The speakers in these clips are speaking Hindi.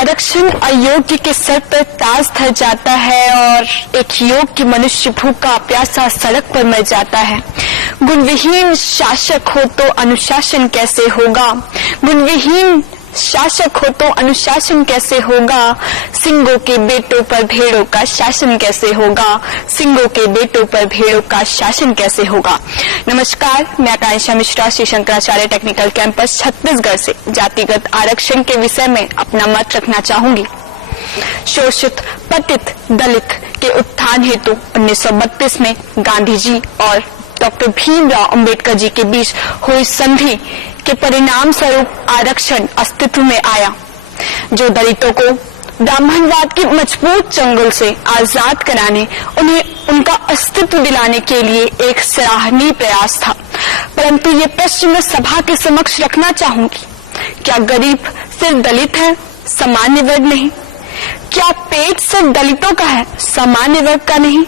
आरक्षण अयोग्य के सर पर ताज धर जाता है और एक योग्य मनुष्य भूखा प्यासा सड़क पर मर जाता है। गुणविहीन शासक हो तो अनुशासन कैसे होगा? गुणविहीन शासक हो तो अनुशासन कैसे होगा? सिंगों के बेटों पर भेड़ों का शासन कैसे होगा? सिंगों के बेटों पर भेड़ों का शासन कैसे होगा? नमस्कार, मैं आकांक्षा मिश्रा श्री शंकराचार्य टेक्निकल कैंपस छत्तीसगढ़ से जातिगत आरक्षण के विषय में अपना मत रखना चाहूंगी। शोषित पतित दलित के उत्थान हेतु 1932 में गांधी जी और डॉक्टर भीमराव अंबेडकर जी के बीच हुई संधि के परिणाम स्वरूप आरक्षण अस्तित्व में आया, जो दलितों को ब्राह्मणवाद के मजबूत चंगुल से आजाद कराने, उन्हें उनका अस्तित्व दिलाने के लिए एक सराहनीय प्रयास था। परंतु ये प्रश्न मैं सभा के समक्ष रखना चाहूंगी, क्या गरीब सिर्फ दलित है, सामान्य वर्ग नहीं? क्या पेट सिर्फ दलितों का है, सामान्य वर्ग का नहीं?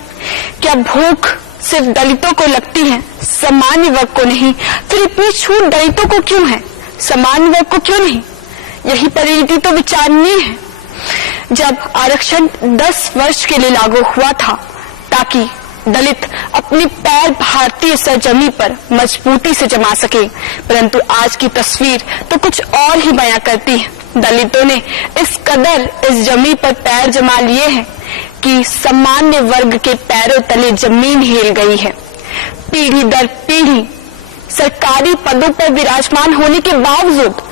क्या भूख सिर्फ दलितों को लगती है, सामान्य वर्ग को नहीं? फिर इतनी छूट दलितों को क्यों है, सामान्य वर्ग को क्यों नहीं? यही परिणति तो विचारणीय है। जब आरक्षण 10 वर्ष के लिए लागू हुआ था ताकि दलित अपने पैर भारतीय सरजमी पर मजबूती से जमा सके, परंतु आज की तस्वीर तो कुछ और ही बयां करती है। दलितों ने इस कदर इस जमी पर पैर जमा लिए हैं कि सामान्य वर्ग के पैरों तले जमीन हिल गई है। पीढ़ी दर पीढ़ी सरकारी पदों पर विराजमान होने के बावजूद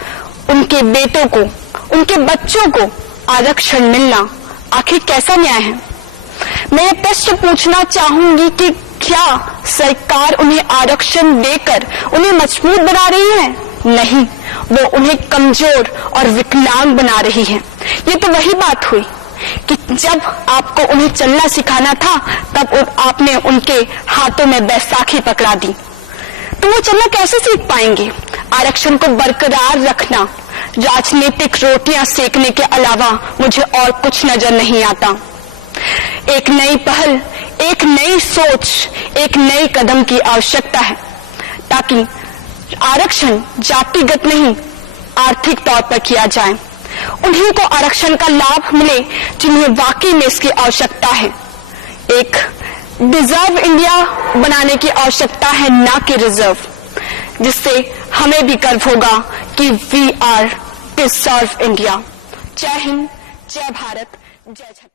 उनके बेटों को, उनके बच्चों को आरक्षण मिलना आखिर कैसा न्याय है? मैं ये प्रश्न पूछना चाहूंगी कि क्या सरकार उन्हें आरक्षण देकर उन्हें मजबूत बना रही है? नहीं, वो उन्हें कमजोर और विकलांग बना रही है। ये तो वही बात हुई कि जब आपको उन्हें चलना सिखाना था तब आपने उनके हाथों में बैसाखी पकड़ा दी, तो वो चलना कैसे सीख पाएंगे? आरक्षण को बरकरार रखना राजनीतिक रोटियां सेकने के अलावा मुझे और कुछ नजर नहीं आता। एक नई पहल, एक नई सोच, एक नई कदम की आवश्यकता है ताकि आरक्षण जातिगत नहीं आर्थिक तौर पर किया जाए। उन्हीं को आरक्षण का लाभ मिले जिन्हें वाकई में इसकी आवश्यकता है। एक डिजर्व इंडिया बनाने की आवश्यकता है, ना कि रिजर्व, जिससे हमें भी गर्व होगा कि वी आर डिजर्व इंडिया। जय हिंद, जय भारत, जय छत्तीसगढ़।